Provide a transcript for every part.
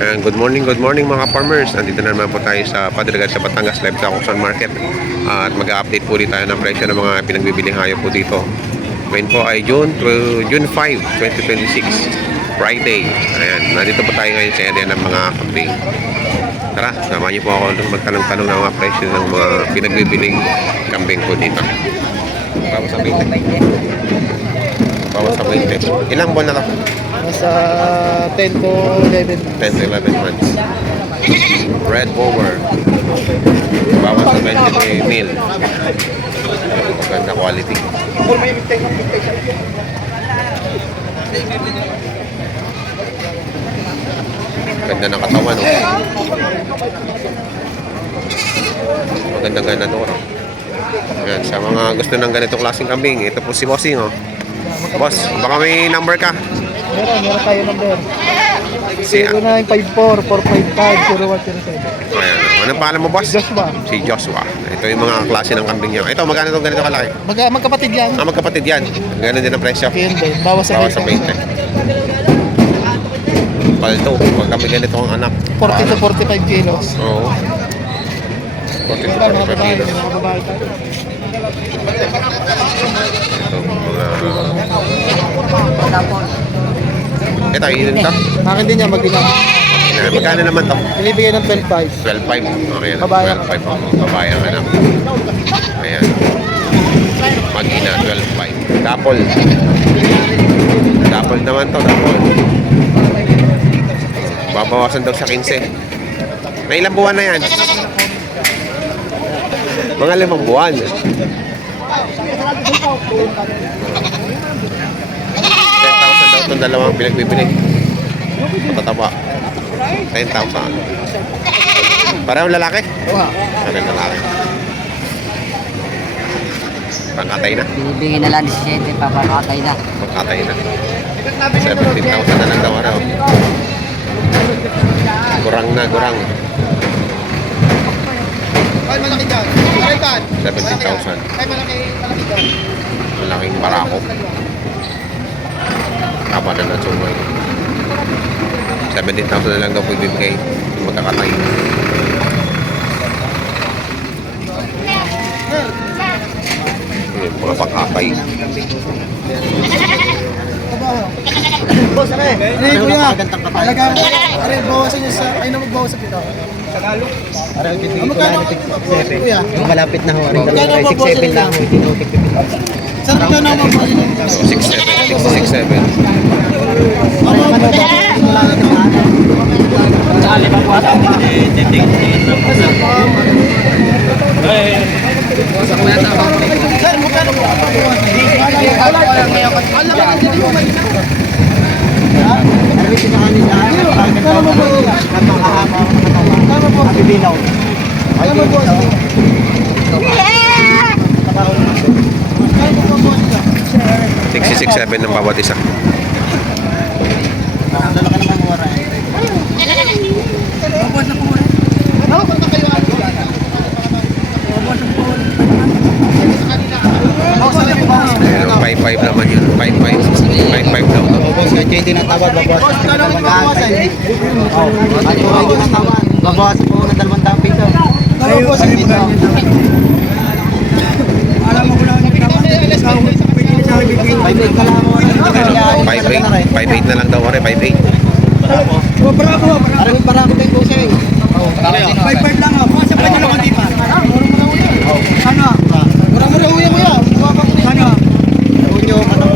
And good morning mga farmers. Nandito na naman po tayo sa Padre Garcia, Batangas Live Auction Market. At mag-update po ulit tayo ng presyo ng mga pinagbibiling hayop po dito. Ngayon po ay June 5, 2026, Friday. Ayan, nandito po tayo ngayon sa area ng mga kambing. Tara, samahan niyo po ako magtanong-tanong ng mga presyo ng mga pinagbibiling kambing po dito. Bawas sa 20. Bawas sa 20. Ilang buwan na to? Nasa 10 to 11. 10 to 11 months. Red Bower. Bawas sa 20 mil. Maganda quality. Ganda ng katawan, no? Magandang ganda to, no? Yan, sa mga gusto ng ganitong klaseng kambing, ito po si Bossing, oh. Boss, baka may number ka? Meron tayo number. Si 0954-455-0107. Ayan. Anong pangalan mo, boss? Joshua. Si Joshua. Ito yung mga klase ng kambing niya. Ito, magkano itong ganito kalaki? Magkapatid yan. Magkapatid yan. Ganun din ang presyo. Yan din. Bawas sa 20. Palto. Pag kami ganito ang anak. 40 to 45 kilos. Oo. 40 to 45 kilos. Mga babae tayo. Ito, yun ito. Akin din yan, mag-ina. Magkano naman to? Binibigay ng 12.5. 12.5. Okay. Babae. 12.5. Babae ang anak. Ayan. Mag-ina, 12.5. Dapol. Dapol naman to, dapol. Babawasan daw sa 15. May ilang buwan na yan? Mga 5 buwan. 10,000 daw itong dalawang pinagbibili. Matataba. 10,000. Parang lalaki? Parang lalaki. Pangkatay na. Bibigyan na lang 17, papakatay na. Pangkatay na. 17,000 na lang daw araw. Gurang na, gurang. Ay, malaki dyan. 17,000. Ay, malaki dyan. Malaking barako. Tama na ng sumay. 17,000 na lang daw bibigay yung magkakatay. Yung mga pangkatay. Boss, are. Ay, kuya. Talagang, are, bawasan niyo sa, ay na magbawas sa pito. Sagalo. Are, bibigay ko lang ng 6-7. Yung malapit na ho. Magkano ba, boss? 6-7 lang. Saan ka na magbawas? 6,700. 6,700. Ano ba? Sali ba po ata? Sir, magkano po? $66,700 ng bawat isa. Ayun, 5,500 naman yun. 5,500 daw. Boss, kaya hindi natawad, babawas. Babawas po ng 200 piso. Alam mo ko lang yung tawad. 5,800 na lang daw. 5,800. Parang tayo po siya eh. 5-5 lang ako. Kasi pwede naman di pa. Ano? Mura-mura uya mo yan. Ano? Unyo, ano?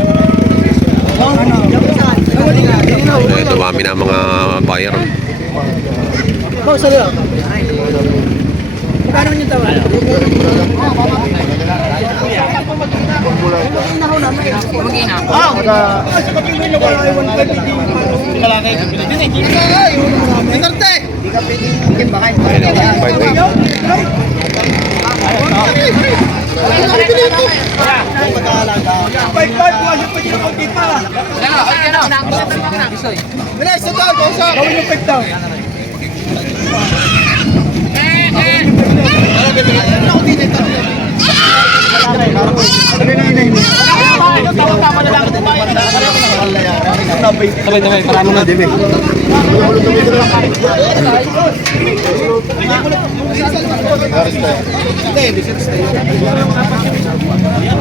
Dumami na ang mga buyer. Oh, sorry lang. Paano nyo tawag? Mag-ina. Sa kapilin na wala yung 1.5. Kalaki. Minarte! Hindi ka pwedeng bakay. 5.5. Tabay, parang mga dimi.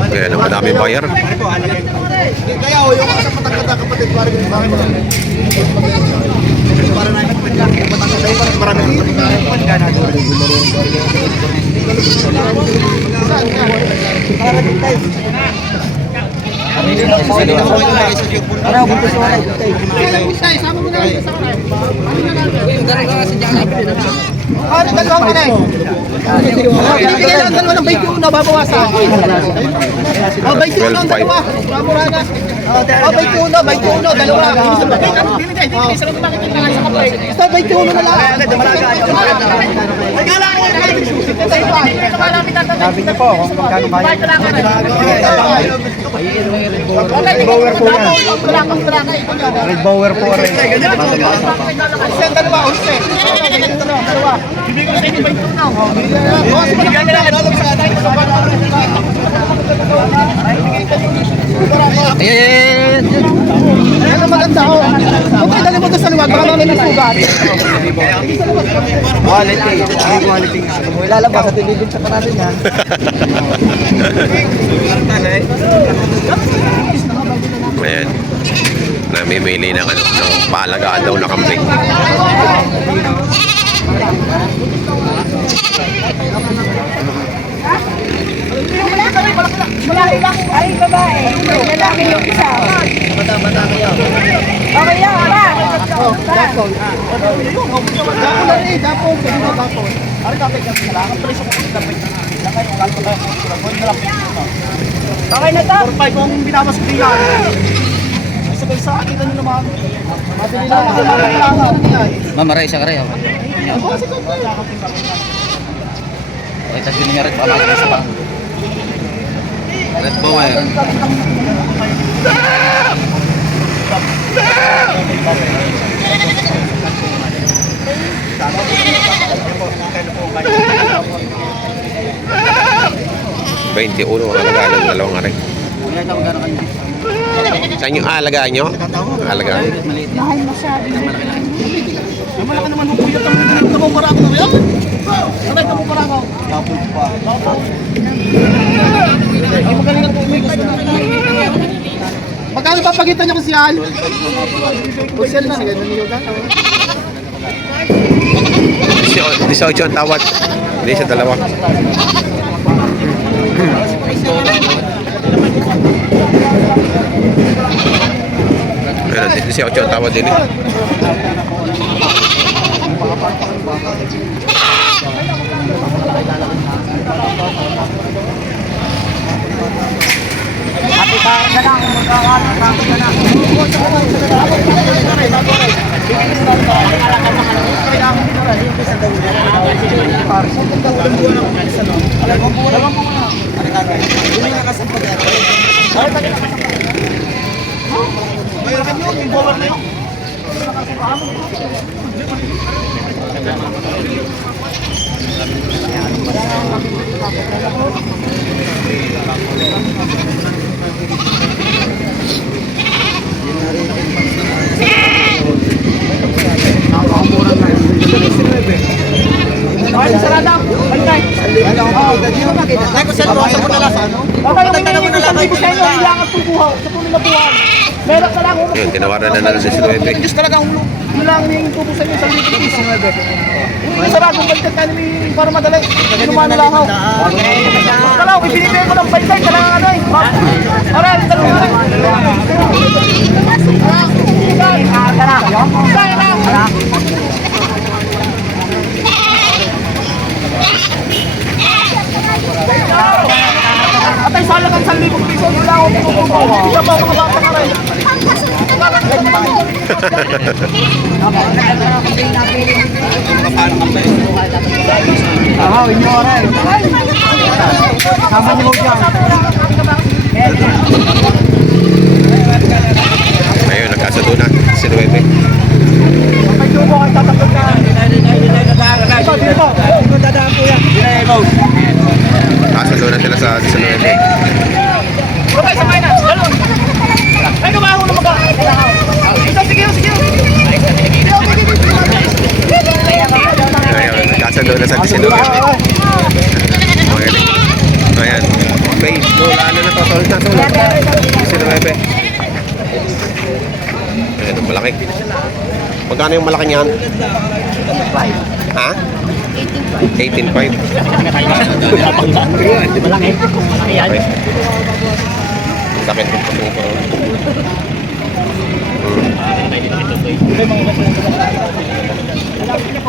Kaya na madaming buyer. Kaya o, yung sa patangkata kapatid, parang yung bakit mo lang. Para na yung patangkata, parang marami Sabi niyo po kung magkano kaya. Red Bower po yan. Red Bower po rin. Dalawa, unse. Dalawa. Bibigyan ko sa inyo 20 na. Bibigyan nila. Ayan ang maganda ko. Okay, dali mo doon sa liwag. Baka namin nasugat. Quality. Quality. Ilalabas sa tinibig sa parado niya. Ayan. Namimili ng ano, ng paalagaan daw na kambing. Ay, babae. Lalaki yung isa. Bata-bata kayo. Okay lang, ba? Okay na to? Kung binamas ko yan. Ay, sabay sa akin, ano naman? Mabili lang. Mamaray siya kareho. Ay, tas yun nga rin pa mga sa pang. Red Bower. $21 ang alagaan ng dalawang aray. Saan yung alagaan nyo? Alagaan. Mahal masyado. Malaki naman ang kuya. Kamumpara ako na yan. Sabay kamumpara ako. Tapos pa. Ay, magaling na po. Magkano papagitan niyo ko si Al? Kung siya na, ganun niyo ka. 18 ang tawad. Hindi siya dalawa. Pero 18 ang tawad din eh. Happy birthday na lang. Magkakaroon na lang. Ay, sarada. Balik. Ay, kung saan mo sa madalas, ano? Okay, yung hinihingi ko sa libo sa inyo, kailangan po buhaw. Sa puno na buhaw. Meron ka lang Yun, tinawaran na ng 19. Diyos talaga ang ulo. Yun lang hinihingi ko po sa inyo sa libo ng piso. Yung sarado, balikan ka namin para madali. Inuman na lang ako. Basta lang, ibinibigay ko ng balikan. Kailangan ano eh. Aray, talong na. Atay, salang ang 1,000 piso. Wala akong pinukuha. Hindi ka ba ako mabata ka rin? Aha, inyo rin. Sama niyo dyan. Ayun, nagkasado na. 19. Medyo mo kayo tatakot na. Ito, dito. Dito dadaan po yan. Kasado na sila sa 19. Puro tayo sa finance. Dalon. Ay, kumaho na magkakaroon. Magkano yung malaking yan? Ha? 18.5. Malaki. Malaki yan. Okay. Sakit yung patuto.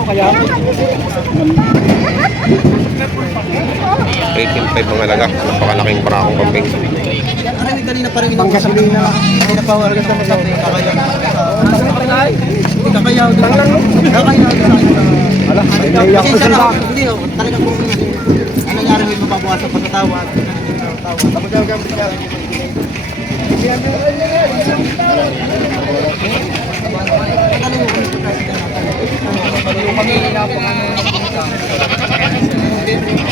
Kaya, 18.5 ang halaga. Napakalaking parakong kambing. Ano yung kanina pa rin inuusap na kanina pa wala ka masabi kakayaw. Hindi kakayaw. Kakayaw. ala, may naiyak ko sila. Hindi, talaga po. Ano nangyari may mababawasan pagkatawad. Tapos yung gamit niya.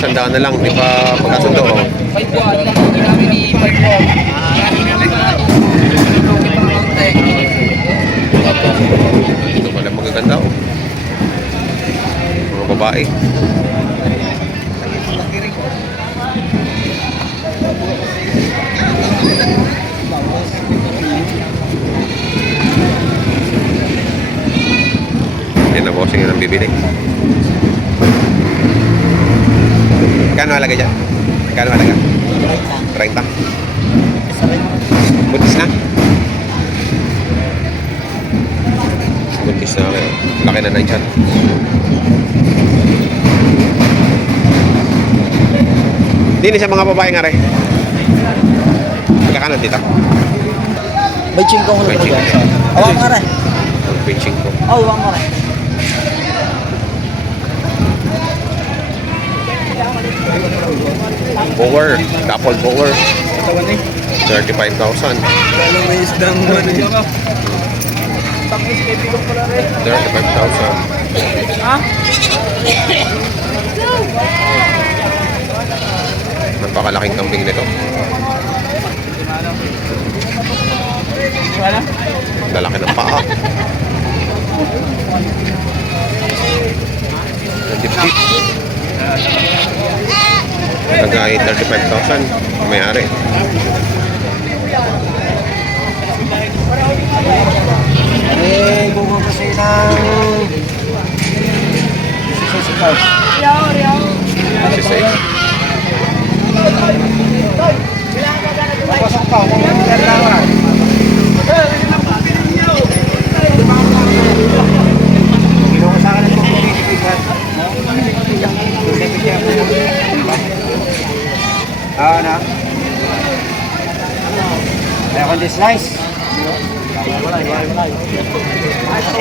Sandaan na lang, di pa magkasundo. Oh. Ito pala magaganda. Oh. Mga babae. Yan na bossing yun ang bibili. Kano halaga dyan? Kano halaga? 30. Buntis na? Buntis na. Laki na na dyan. Dini sa mga babae nga rin. Magkakano dito? May chingko ko May chingko. Awang ka rin. Pinching ko. Awang ka rin. Bower. Couple bower. 35,000. May isdang ano yun. 35,000. Napakalaking kambing nito. Lalaki ng paa. Dip-dip. Nagay 35,000. May-ari. Gugo kasi ng... Sisay. Pasok pa, kung nagkakaroon. Ginawa sa akin ng mga pinitigan. Na? Kaya kung slice.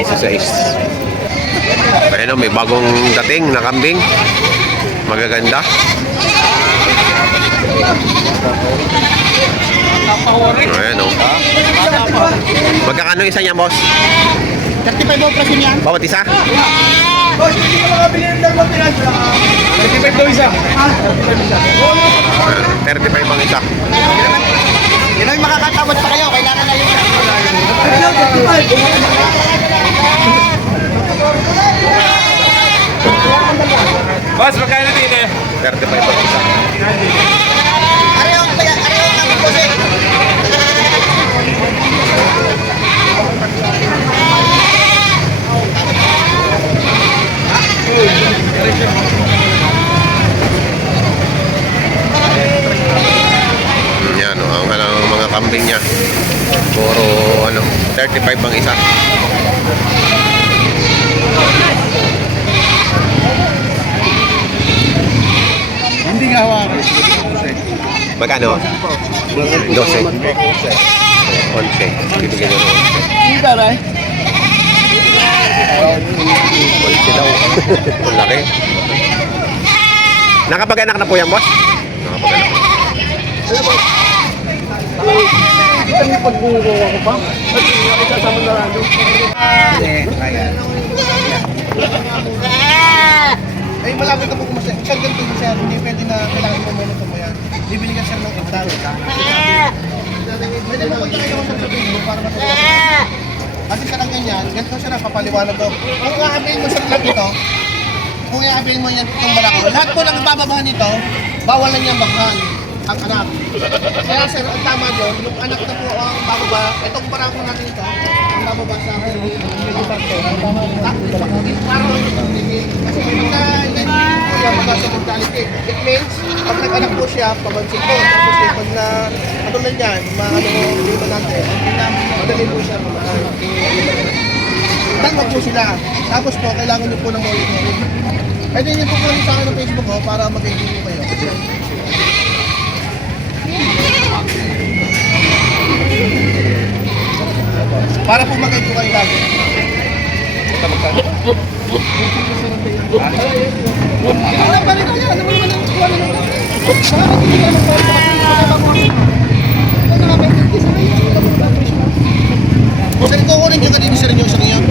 Sisay. Ayan o, may bagong dating na kambing. Magaganda. Ayan o. Magkakano isa niya, boss? 35 daw presyo niyan. Bawat isa? Boss, hindi ko makabili ng dalawang piraso. 35 daw isa. 35 ang isa. Yan ay makakatawad pa kayo. Kailangan na yung... Boss, magkano din eh? 35 ang isa. Areo kami po siya. Yan o, ang mga kambing niya. Puro 35 ang isa. Hindi nga hawakan. Magkano? 12. 11. Bibigyan nyo ng Hindi ba, Ray? 11 daw. Ang laki. Nakapag-anak na po yan, boss? Nakapag-anak. Kita niyo pagbugo ako pa? Isasama na lang. Ayan. Ay, malapit ka po kumasya. Sir, ganito po sir. Hindi pwede na kailangan mo muna ito mo yan. Bibili ka sir ng ektar. Pwede mo pagkakita ko sa Facebook para matulog. Kasi sa lang ganyan, ganito siya napapaliwanag ko. Kung aabihin mo sa club ito, kung aabihin mo yan itong barako, lahat po lang ibababahan nito, bawal na niyang bakhan ang anak. Kaya sir, ang tama doon, yung anak na po ang bababa, itong barako natin ito, mababa sa akin. Kasi pagka sa mortality. It means, pag nag-anak po siya, pabansin po. Tapos pag na, katulad yan, hindi ba natin, madali po siya. Tangkap po sila. Tapos po, kailangan nyo po ng monitoring. Pwede nyo po sa akin ng Facebook ko para mag-ID po kayo. Para po mag-ID po kayo lagi. Wala pa rin kaya. Ano mo naman ang kuha nyo? Sa ito ko rin yung kanina sa rin yung sa ngayon.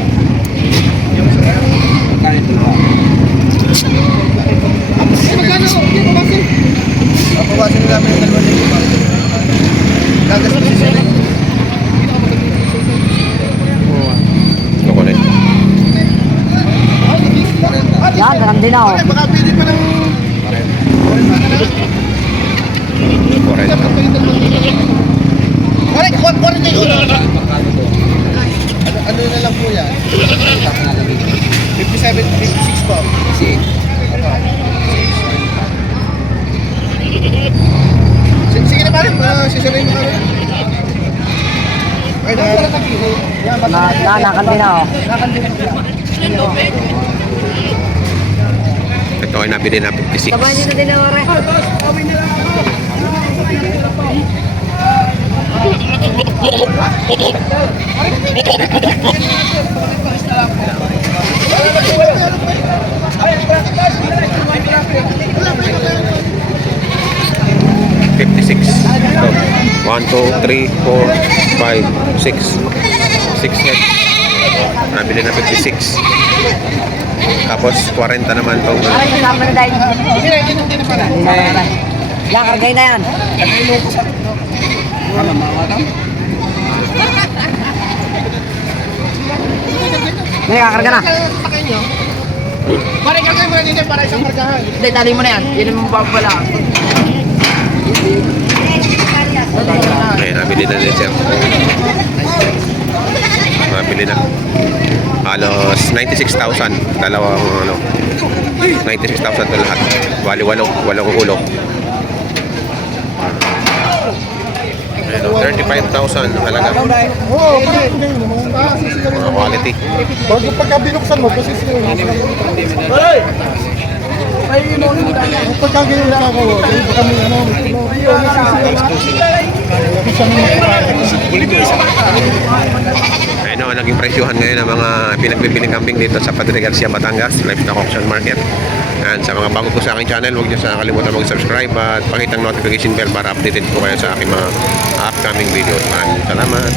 Magkano? Hindi ko bakit? Papawasin nila namin yung dalawang linggo. Gagas na siya. Kukunin. Yan, naram din ako. Baka pili pa ng... 40. Correct, 40 yung ulo. Ano na lang po yan? 57, 56 po. Sige na pare, sisirin mo kami. Ay, Nanakan din ako. Ito ay nabili na 56. Sabay dito din ako rin. So, 1, 2, 3, 4, 5, 6. 6 heads. Nabili na 56. Tapos 40 naman itong Ay, kasama na dahil. Yan, kargay na yan. May kakarga na. Pare, kagay mo na din para isang markahan. Hindi, tali mo na yan. Yan ang mababala. Ayun, nabili na din sir. Nabili na. Halos 96,000. Dalawang ano. 96,000 to lahat. Bali, walong ulo. Ayun, 35,000 ang halaga. Oo, pare. Mga quality. Pagka binuksan mo, kasi sila yung pagka ginagawa ko, baka kami ano, Ayun o, naging presyuhan ngayon ng mga pinagbibiling kambing dito sa Padre Garcia, Batangas, Livestock Auction Market. And sa mga bago po sa aking channel, huwag niyo sa kalimutan mag-subscribe at pakitang notification bell para updated po kayo sa aking mga upcoming videos. Maraming salamat.